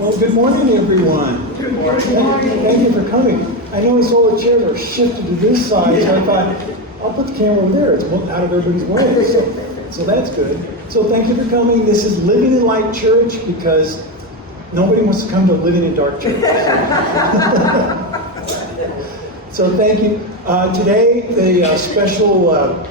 Well, good morning, everyone. Good morning. Thank you for coming. I know I saw the chairs are shifted to this side, so I thought, I'll put the camera over there. It's out of everybody's way, so that's good. So thank you for coming. This is Living in Light Church because nobody wants to come to Living in Dark Church. So thank you. Today, the special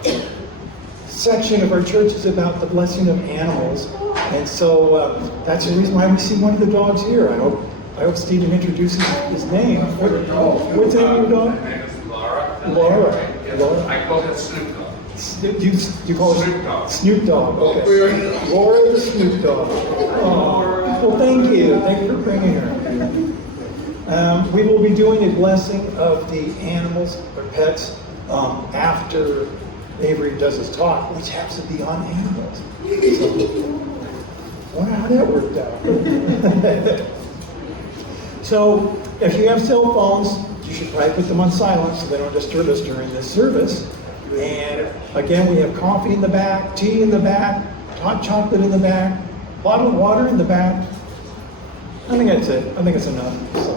section of our church is about the blessing of animals. And so that's the reason why we see one of the dogs here. I hope Stephen introduces his name. What's the name of your dog? My name is Laura. Laura. Yes, Laura. I call it Snoop Dogg. You call it Snoop Dogg. Snoop Dogg. Okay. Laura the Snoop Dogg. Oh. Well, thank you. Thank you for bringing her. We will be doing a blessing of the animals or pets after Avery does his talk, which happens to be on animals. So, I wonder how that worked out. So, if you have cell phones, you should probably put them on silent so they don't disturb us during this service. And again, we have coffee in the back, tea in the back, hot chocolate in the back, bottled water in the back. I think that's it. I think it's enough. So,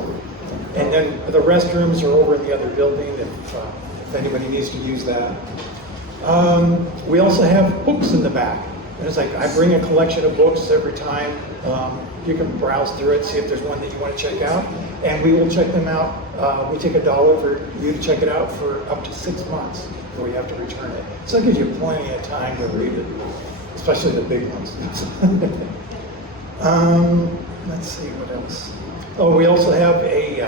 and then the restrooms are over in the other building if anybody needs to use that. We also have books in the back. And it's like I bring a collection of books every time. You can browse through it, see if there's one that you want to check out, and we will check them out. We take $1 for you to check it out for up to 6 months before you have to return it. So it gives you plenty of time to read it, especially the big ones. Let's see what else. Oh, we also have a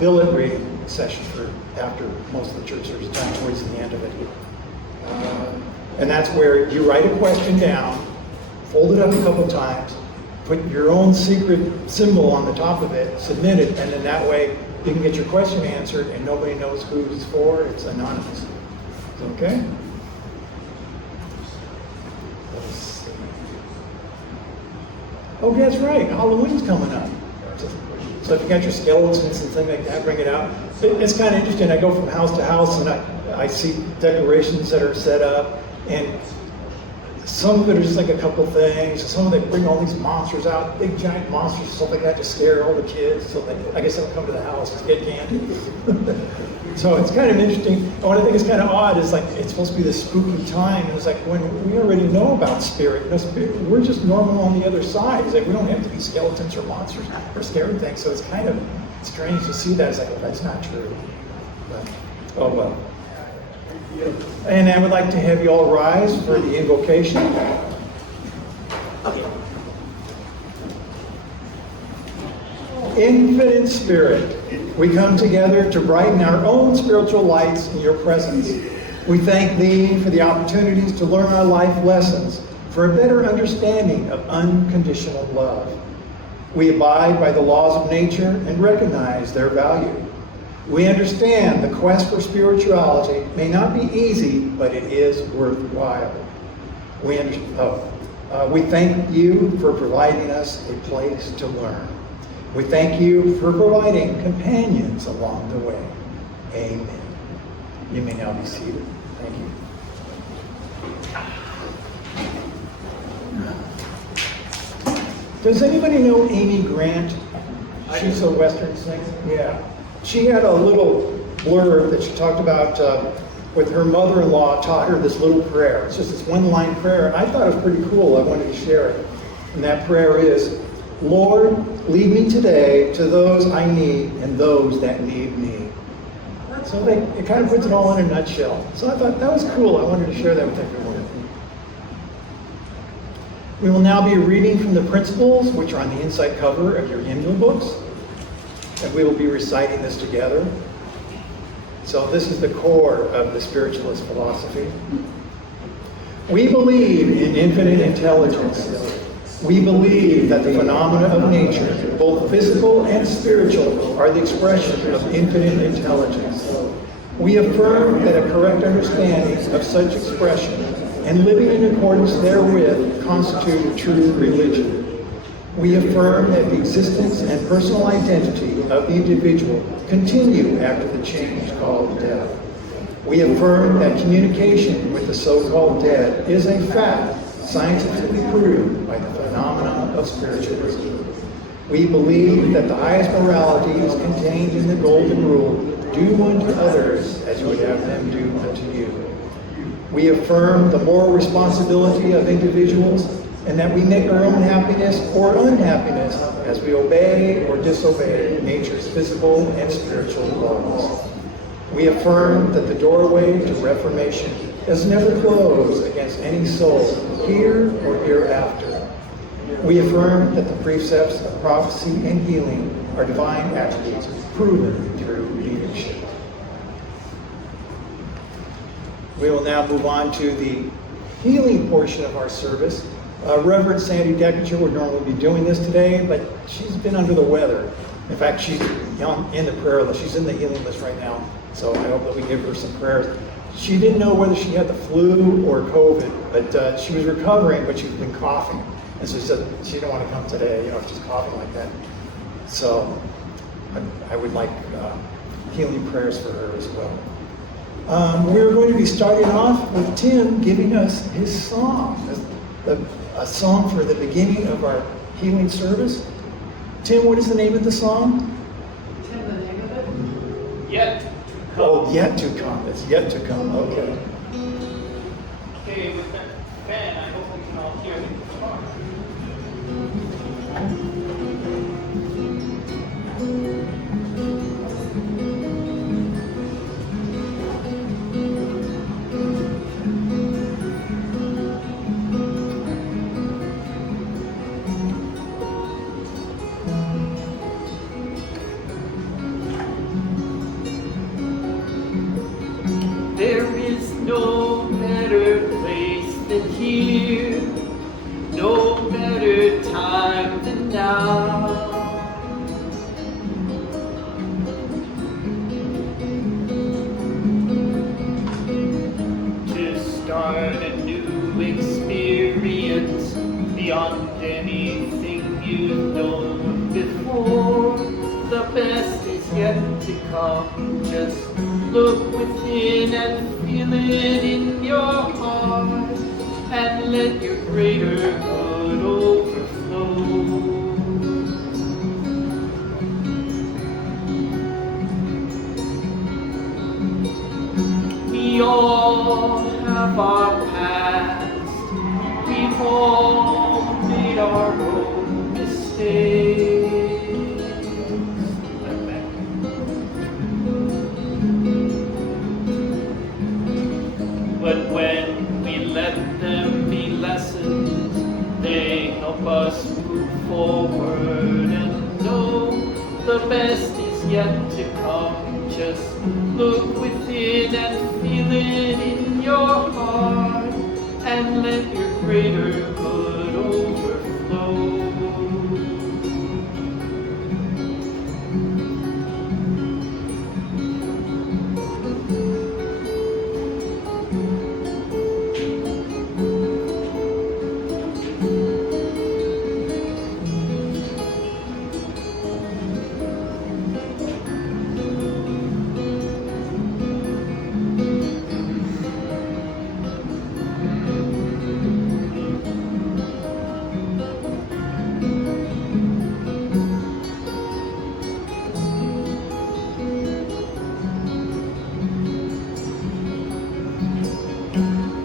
billet reading session for after most of the church service time towards the end of it. And that's where you write a question down, fold it up a couple times, put your own secret symbol on the top of it, submit it, and then that way you can get your question answered and nobody knows who it's for. It's anonymous. Okay? Let's see. Oh, that's right. Halloween's coming up. So if you got your skeletons and things like that, bring it out. It's kind of interesting. I go from house to house and I see decorations that are set up. And some of it are just like a couple things. Some of them bring all these monsters out, big giant monsters, stuff like that, to scare all the kids. So I guess they'll come to the house to get candy. So it's kind of interesting. And what I think is kind of odd is like it's supposed to be this spooky time. And it's like when we already know about spirit, we're just normal on the other side. It's like we don't have to be skeletons or monsters or scary things. So it's kind of strange to see that. It's like, well, that's not true. But, oh well. And I would like to have you all rise for the invocation. Infinite Spirit, we come together to brighten our own spiritual lights in your presence. We thank Thee for the opportunities to learn our life lessons, for a better understanding of unconditional love. We abide by the laws of nature and recognize their value. We understand the quest for spirituality may not be easy, but it is worthwhile. We thank you for providing us a place to learn. We thank you for providing companions along the way. Amen. You may now be seated. Thank you. Does anybody know Amy Grant? She's a Western singer. Yeah. She had a little blurb that she talked about with her mother-in-law taught her this little prayer. It's just this one-line prayer, and I thought it was pretty cool. I wanted to share it. And that prayer is, Lord, lead me today to those I need and those that need me. So it kind of puts it all in a nutshell. So I thought that was cool. I wanted to share that with everyone. We will now be reading from the principles, which are on the inside cover of your hymnal books. And we will be reciting this together. So this is the core of the Spiritualist philosophy. We believe in infinite intelligence. We believe that the phenomena of nature, both physical and spiritual, are the expression of infinite intelligence. We affirm that a correct understanding of such expression and living in accordance therewith constitute true religion. We affirm that the existence and personal identity of the individual continue after the change called death. We affirm that communication with the so-called dead is a fact scientifically proved by the phenomena of spiritualism. We believe that the highest morality is contained in the golden rule, do unto others as you would have them do unto you. We affirm the moral responsibility of individuals and that we make our own happiness or unhappiness as we obey or disobey nature's physical and spiritual laws. We affirm that the doorway to reformation does never close against any soul here or hereafter. We affirm that the precepts of prophecy and healing are divine attributes proven through leadership. We will now move on to the healing portion of our service. Reverend Sandy Deckinger would normally be doing this today, but she's been under the weather. In fact, she's in the prayer list. She's in the healing list right now. So I hope that we give her some prayers. She didn't know whether she had the flu or COVID, but she was recovering, but she's been coughing. And so she said she didn't want to come today, if she's coughing like that. So I would like healing prayers for her as well. We're going to be starting off with Tim giving us his song, a song for the beginning of our healing service. Tim, what is the name of the song? Tim, the name of it? Yet. Oh, yet to come. It's yet to come. Okay. Okay, with that fan, I hope we can all hear me. There is no better place than here, no better time than now. To start a new experience beyond anything you've known before. The best is yet to come. Just look within and feel it in your heart, and let your greater good overflow. We all have our past, we've all made our own mistakes. But when we let them be lessons, they help us move forward and know the best is yet to come. Just look within and feel it in your heart, and let your greater good overflow.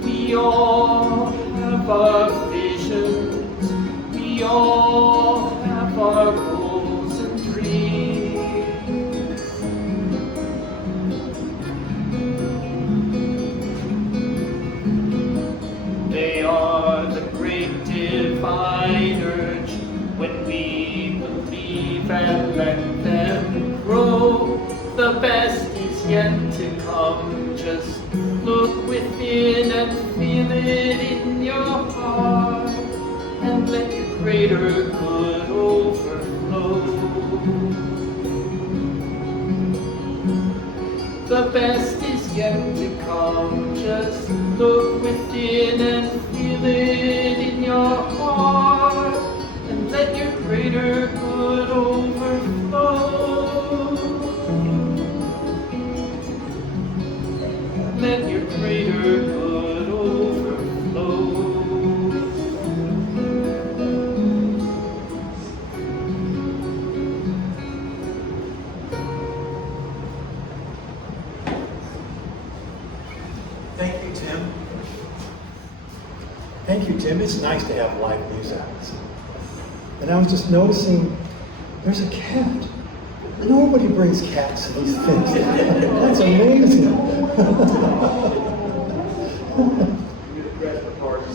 We all have our visions, we all have our goals and dreams. They are the great divine urge when we believe and let them grow. The best is yet to come. Just look within and feel it in your heart, and let your greater good overflow. The best is yet to come. Just look within and feel it in your heart, and let your greater good overflow. Let your greater good overflow. Thank you, Tim. It's nice to have live music. And I was just noticing there's a cat. Nobody brings cats to these things. That's amazing.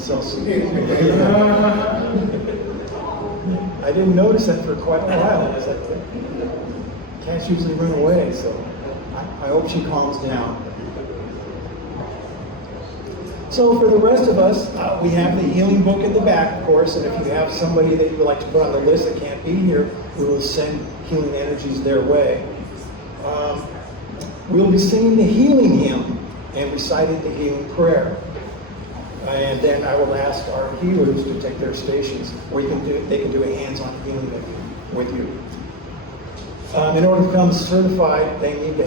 So sweet. I didn't notice that for quite a while. I was like, cats usually run away, so I hope she calms down. So for the rest of us, we have the healing book in the back, of course, and if you have somebody that you would like to put on the list that can't be here, we will send healing energies their way. We'll be singing the healing hymn and reciting the healing prayer. And then I will ask our healers to take their stations, or they can do a hands-on healing with you. In order to become certified, they need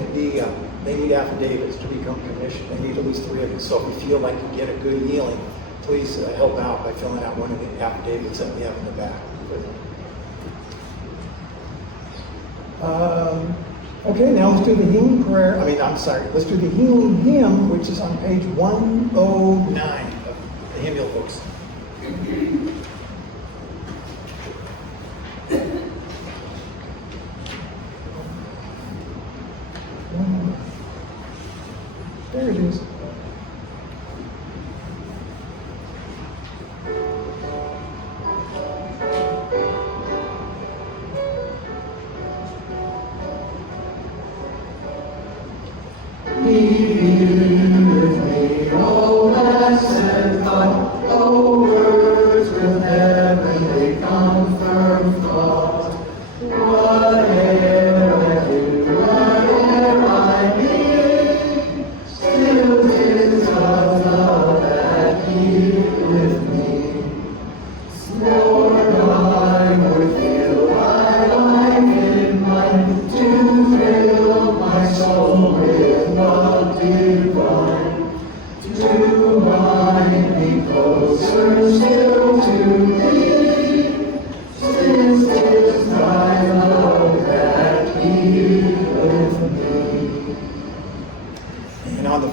affidavits to become commissioned. They need at least 3 of them. So if you feel like you get a good healing, please help out by filling out one of the affidavits that we have in the back. Okay, now let's do the healing prayer. Let's do the healing hymn, which is on page 109 of the hymnal books. There it is.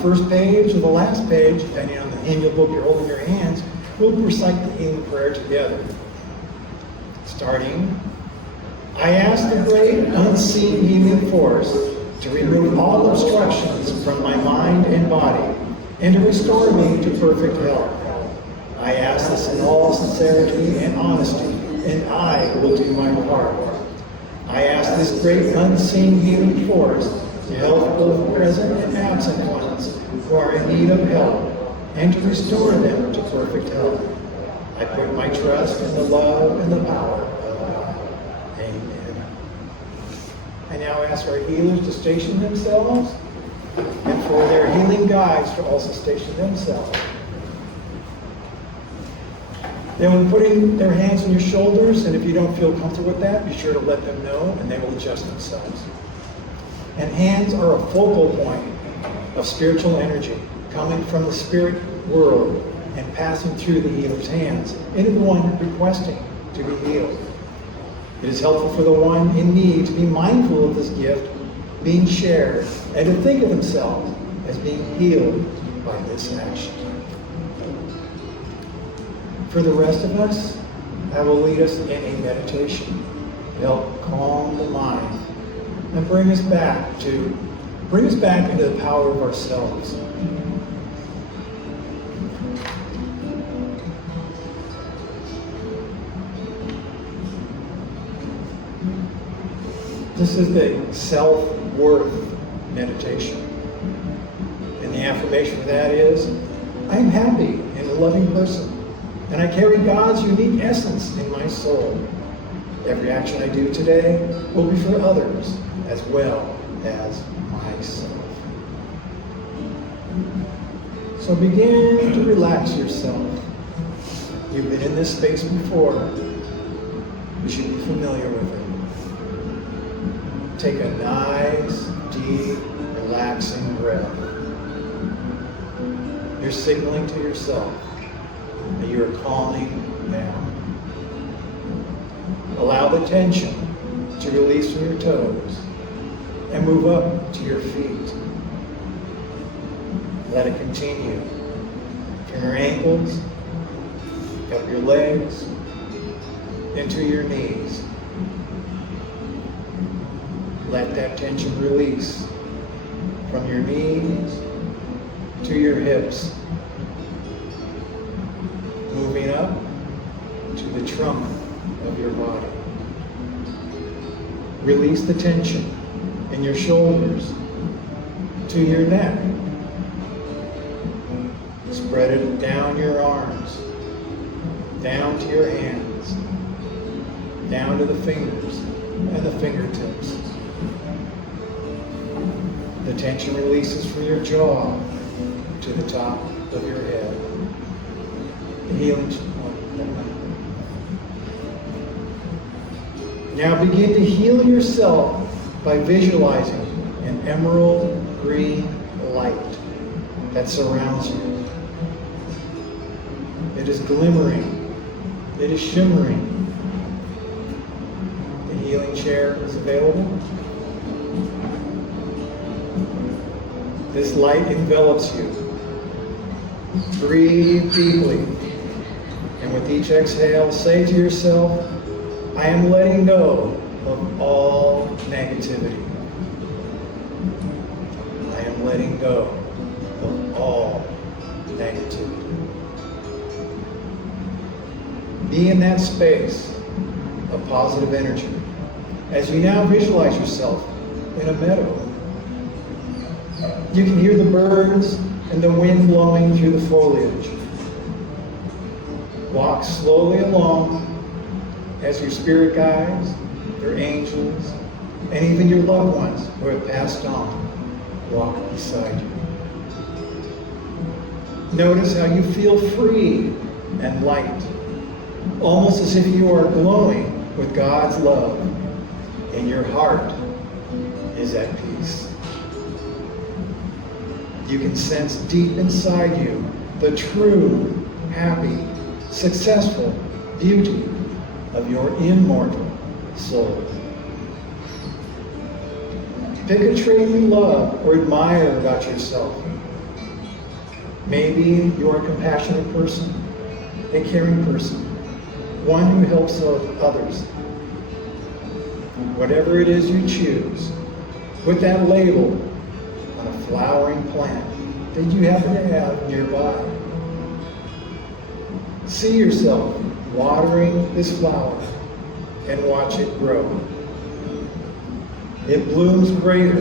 First page or the last page, depending on the hymnal book you're holding in your hands, we'll recite the healing prayer together. Starting, I ask the great unseen healing force to remove all obstructions from my mind and body and to restore me to perfect health. I ask this in all sincerity and honesty, and I will do my part. I ask this great unseen healing force to help both present and absent ones who are in need of help, and to restore them to perfect health. I put my trust in the love and the power of God. Amen. I now ask our healers to station themselves, and for their healing guides to also station themselves. Then when putting their hands on your shoulders, and if you don't feel comfortable with that, be sure to let them know, and they will adjust themselves. And hands are a focal point of spiritual energy coming from the spirit world and passing through the healer's hands into the one requesting to be healed. It is helpful for the one in need to be mindful of this gift being shared and to think of themselves as being healed by this action. For the rest of us, I will lead us in a meditation to help calm the mind and bring us back into the power of ourselves. This is the self-worth meditation. And the affirmation for that is, I am happy and a loving person, and I carry God's unique essence in my soul. Every action I do today will be for others as well as myself. So begin to relax yourself. You've been in this space before. You should be familiar with it. Take a nice, deep, relaxing breath. You're signaling to yourself that you're calming down. Allow the tension to release from your toes and move up to your feet. Let it continue from your ankles up your legs, into your knees. Let that tension release from your knees to your hips, moving up to the trunk of your body. Release the tension in your shoulders to your neck. Spread it down your arms, down to your hands, down to the fingers and the fingertips. The tension releases from your jaw to the top of your head. The healing. Now begin to heal yourself by visualizing an emerald green light that surrounds you. It is glimmering. It is shimmering. The healing chair is available. This light envelops you. Breathe deeply. And with each exhale, say to yourself, I am letting go of all negativity. I am letting go of all negativity. Be in that space of positive energy as you now visualize yourself in a meadow. You can hear the birds and the wind blowing through the foliage. Walk slowly along as your spirit guides, your angels, and even your loved ones who have passed on walk beside you. Notice how you feel free and light, almost as if you are glowing with God's love, and your heart is at peace. You can sense deep inside you the true, happy, successful beauty of your immortal soul. Pick a trait you love or admire about yourself. Maybe you're a compassionate person, a caring person, one who helps others. Whatever it is you choose, put that label on a flowering plant that you happen to have nearby. See yourself watering this flower and watch it grow. It blooms greater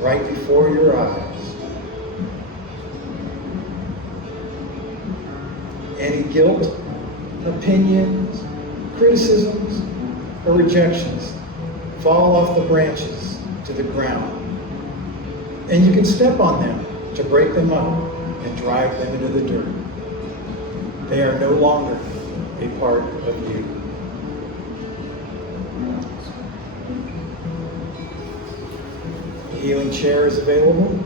right before your eyes. Any guilt, opinions, criticisms, or rejections fall off the branches to the ground. And you can step on them to break them up and drive them into the dirt. They are no longer a part of you. The healing chair is available.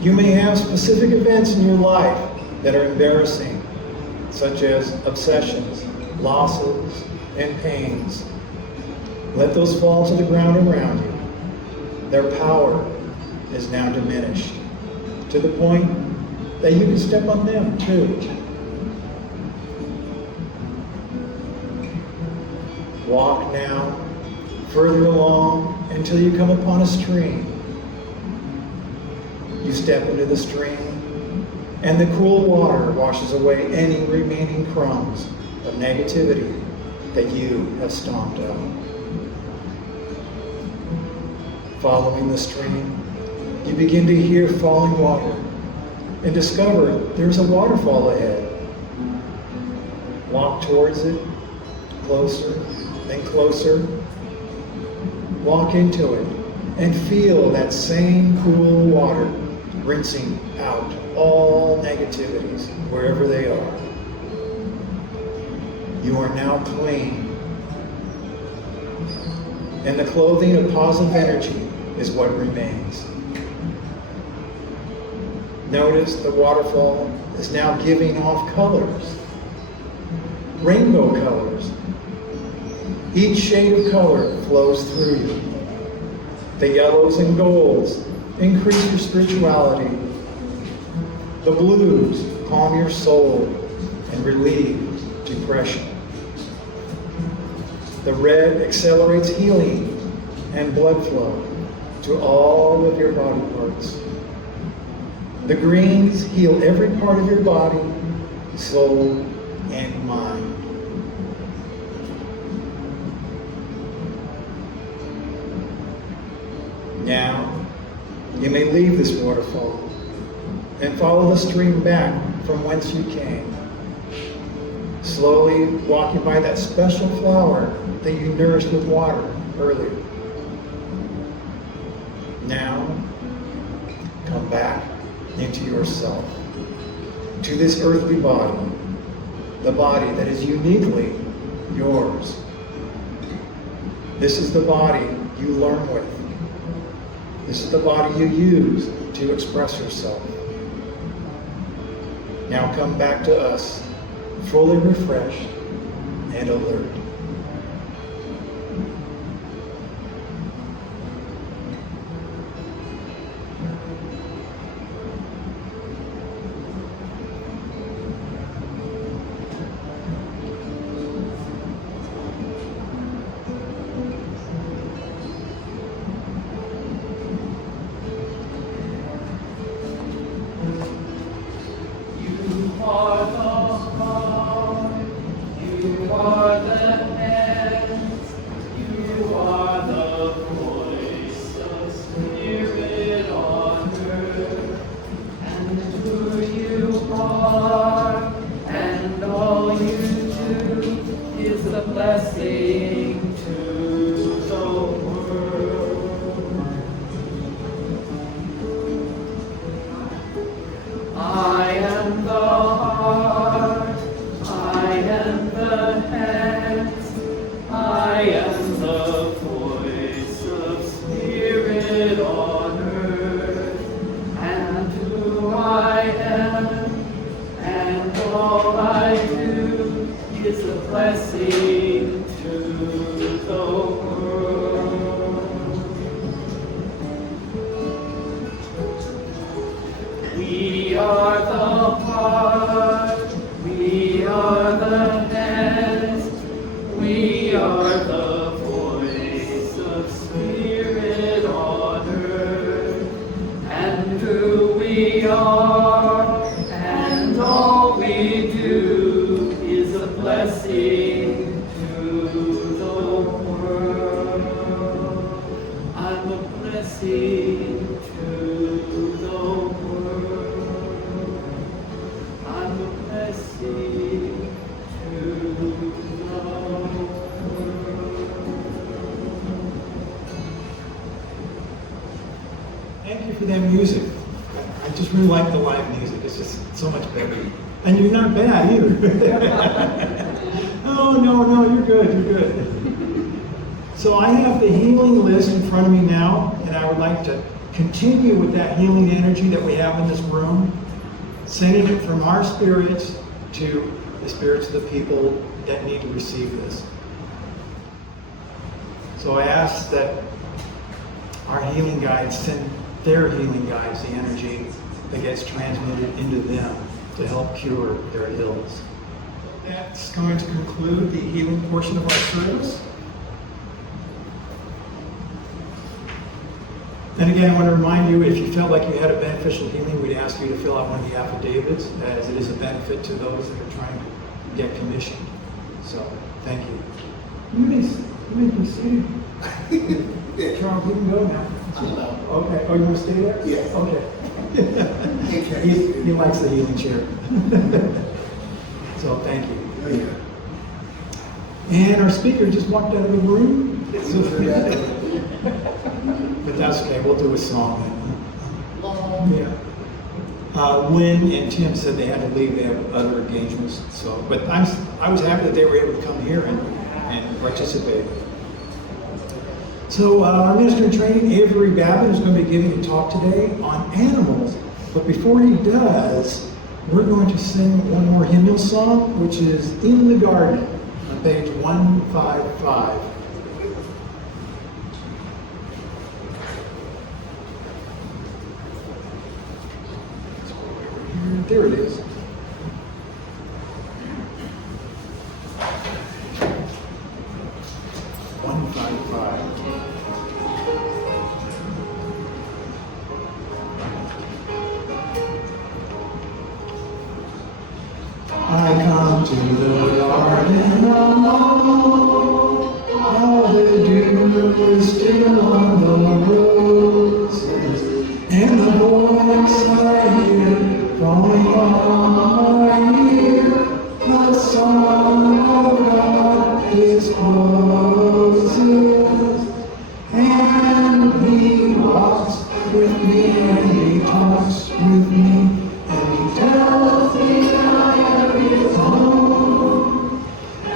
You may have specific events in your life that are embarrassing, such as obsessions, losses, and pains. Let those fall to the ground around you. Their power is now diminished to the point that you can step on them too. Walk now further along until you come upon a stream. You step into the stream, and the cool water washes away any remaining crumbs of negativity that you have stomped out. Following the stream, you begin to hear falling water and discover there's a waterfall ahead. Walk towards it, closer and closer. Walk into it and feel that same cool water rinsing out all negativities wherever they are. You are now clean. And the clothing of positive energy is what remains. Notice the waterfall is now giving off colors, rainbow colors. Each shade of color flows through you. The yellows and golds increase your spirituality. The blues calm your soul and relieve depression. The red accelerates healing and blood flow to all of your body parts. The greens heal every part of your body, soul, and mind. Now, you may leave this waterfall and follow the stream back from whence you came, slowly walking by that special flower that you nourished with water earlier. Now, come back into yourself, to this earthly body, the body that is uniquely yours. This is the body you learn with. This is the body you use to express yourself. Now come back to us, fully refreshed and alert. Thank you for that music. I just really like the live music. It's just so much better. And you're not bad either. Oh, no, you're good, you're good. So I have the healing list in front of me now, and I would like to continue with that healing energy that we have in this room, sending it from our spirits to the spirits of the people that need to receive this. So I ask that our healing guides send their healing guides the energy that gets transmitted into them to help cure their ills. That's going to conclude the healing portion of our service. And again, I want to remind you, if you felt like you had a beneficial healing, we'd ask you to fill out one of the affidavits, as it is a benefit to those that are trying to get commissioned. So, thank you. You may be seated. Charles, you can go now. Okay. Oh, you want to stay there? Yeah. Okay. He likes the healing chair. So, thank you. And our speaker just walked out of the room. But that's okay, we'll do a song. Yeah. Lynn and Tim said they had to leave, they have other engagements. So, but I was happy that they were able to come here and participate. So our minister in training, Avery Babon, is going to be giving a talk today on animals. But before he does, we're going to sing one more hymnal song, which is In the Garden, on page 155. There it is. to the garden alone. How the dew is still on the roses, and the voice I hear falling on my ear, the song of God is closes, and He walks with me and He talks with me, and He tells me I am His own.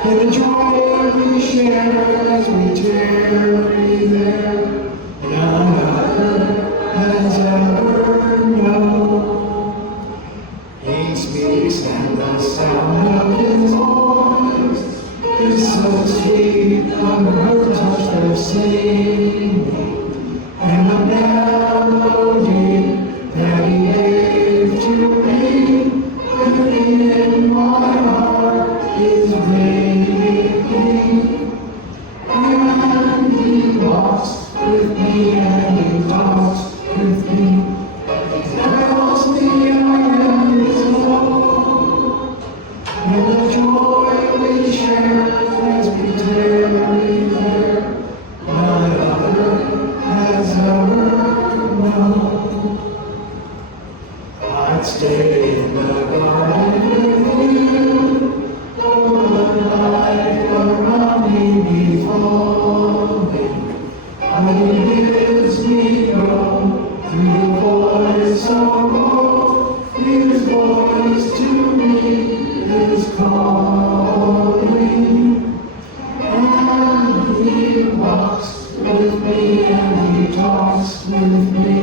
And the joy we share as we tarry there, none other has ever known. He speaks and the sound of His voice is so sweet, the birds hush their singing, and the melody that He gave to me within my heart is ringing. And He walks with me and He talks with me, He tells me I am His own. And the joy we share as we tarry there, none other has ever known. I'd stay in the garden with you, though the light around me be falling, but He bids me go through the voice of hope. His voice to me is calling, and He walks with me and He talks with me,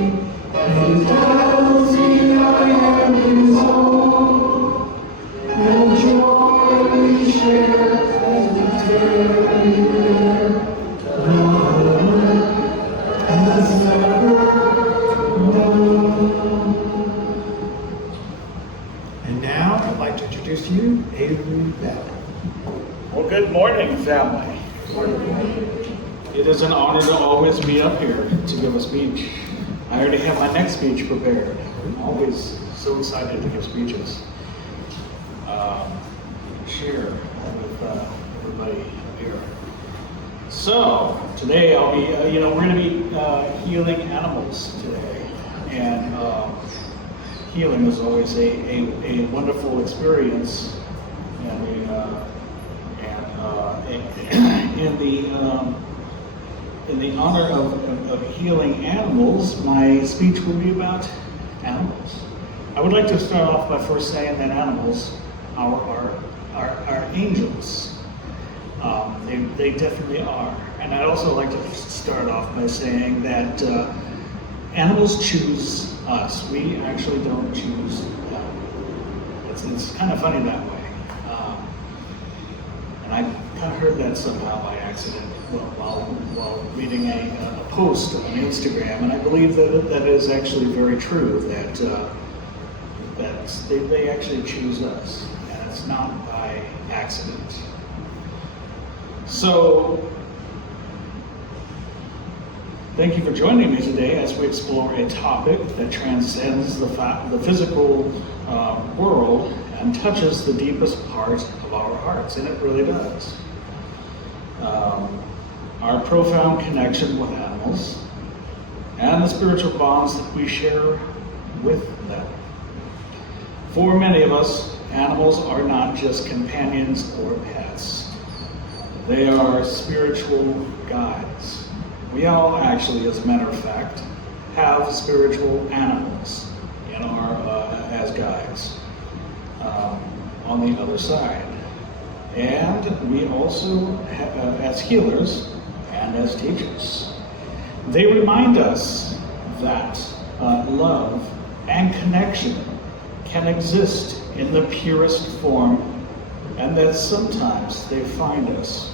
and He tells me I am His own. And the joy we share as we tarry there, none other has ever known. And now I'd like to introduce to you Avery Babon. Well, good morning, family. It is an honor to always be up here to give a speech. I already have my next speech prepared. I'm always so excited to give speeches. Share with everybody here. So, today I'll be, we're going to be healing animals today. And healing is always a wonderful experience. In the honor of healing animals, my speech will be about animals. I would like to start off by first saying that animals are angels. They definitely are. And I'd also like to start off by saying that animals choose us. We actually don't choose them. It's kind of funny that way. And I kind of heard that somehow by accident while reading a post on Instagram, and I believe that is actually very true, that they actually choose us, and it's not by accident. So, thank you for joining me today as we explore a topic that transcends the physical world and touches the deepest part of our hearts, and it really does. Our profound connection with animals and the spiritual bonds that we share with them. For many of us, animals are not just companions or pets. They are spiritual guides. We all actually, as a matter of fact, have spiritual animals in as guides on the other side. And we also, as healers and as teachers, they remind us that love and connection can exist in the purest form, and that sometimes they find us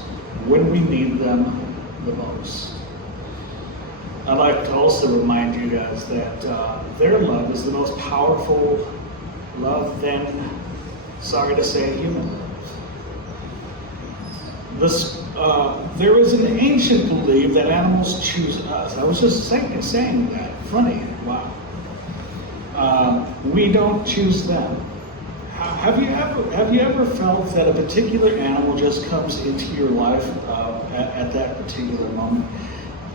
when we need them the most. I'd like to also remind you guys that their love is the most powerful love than, sorry to say, human love. There is an ancient belief that animals choose us. I was just saying that. Funny. Wow. We don't choose them. Have you ever felt that a particular animal just comes into your life at that particular moment?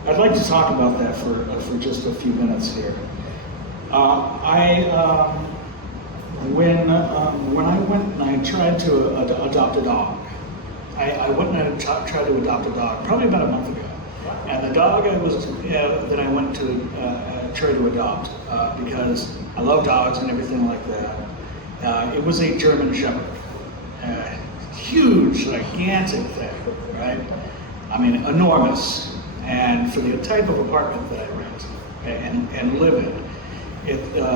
I'd like to talk about that for just a few minutes here. When I went and I tried to adopt a dog, I went and I tried to adopt a dog probably about a month ago, and the dog that I went to try to adopt because I love dogs and everything like that. It was a German Shepherd, huge, gigantic thing, right? I mean, enormous. And for the type of apartment that I rent and live in,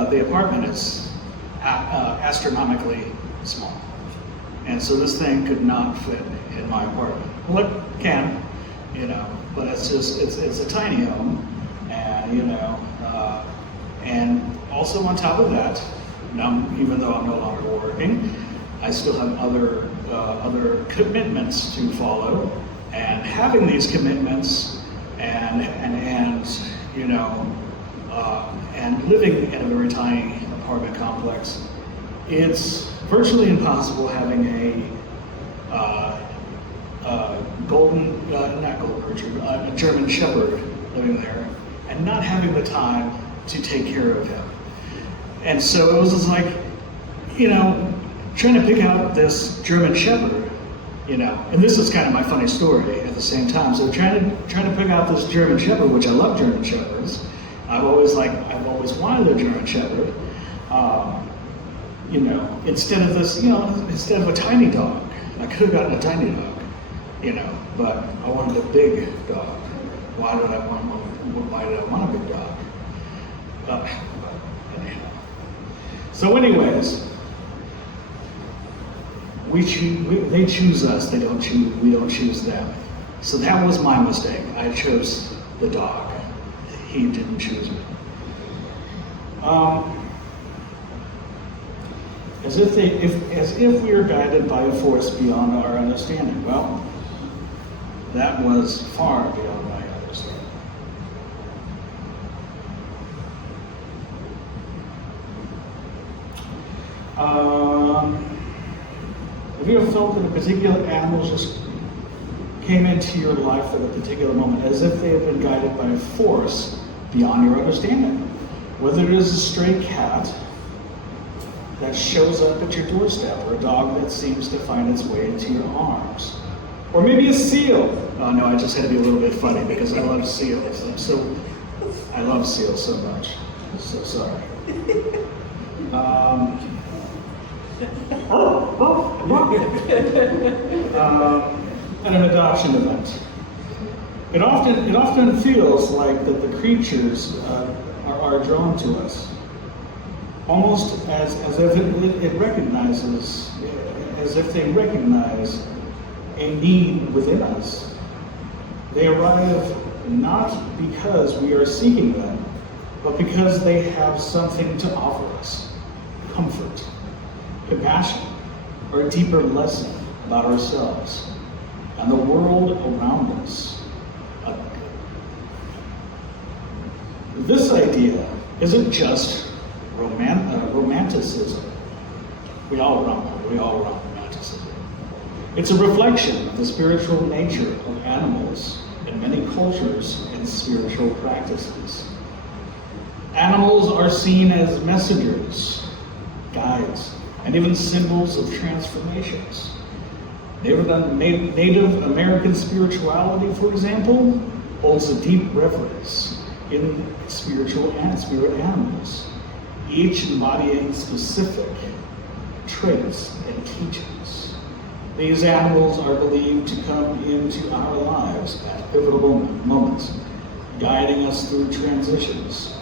the apartment is astronomically small. And so this thing could not fit in my apartment. Well, it can, but it's a tiny home, and and also on top of that, now even though I'm no longer working, I still have other commitments to follow, and having these commitments and living in a very tiny apartment complex, it's virtually impossible having a German Shepherd living there and not having the time to take care of him. And so it was just trying to pick out this German Shepherd, and this is kind of my funny story at the same time. So trying to pick out this German Shepherd, which I love German Shepherds. I've always wanted a German Shepherd. Instead of a tiny dog, I could have gotten a tiny dog, but I wanted a big dog. Why did I want a big dog? Anyhow. So anyways, they choose us, we don't choose them. So that was my mistake. I chose the dog. He didn't choose me. As if we are guided by a force beyond our understanding. Well, that was far beyond my understanding. Have you ever felt that a particular animal just came into your life at a particular moment, as if they have been guided by a force beyond your understanding? Whether it is a stray cat that shows up at your doorstep, or a dog that seems to find its way into your arms, or maybe a seal. Oh no, I just had to be a little bit funny because I love seals. I love seals so much. I'm so sorry. At an adoption event. It often feels like that the creatures are drawn to us, almost as if it recognizes, as if they recognize a need within us. They arrive not because we are seeking them, but because they have something to offer us: comfort, compassion, or a deeper lesson about ourselves and the world around us. This idea isn't just romanticism. We all run romanticism. It's a reflection of the spiritual nature of animals in many cultures and spiritual practices. Animals are seen as messengers, guides, and even symbols of transformations. Native American spirituality, for example, holds a deep reverence in spirit animals, each embodying specific traits and teachings. These animals are believed to come into our lives at pivotal moments, guiding us through transitions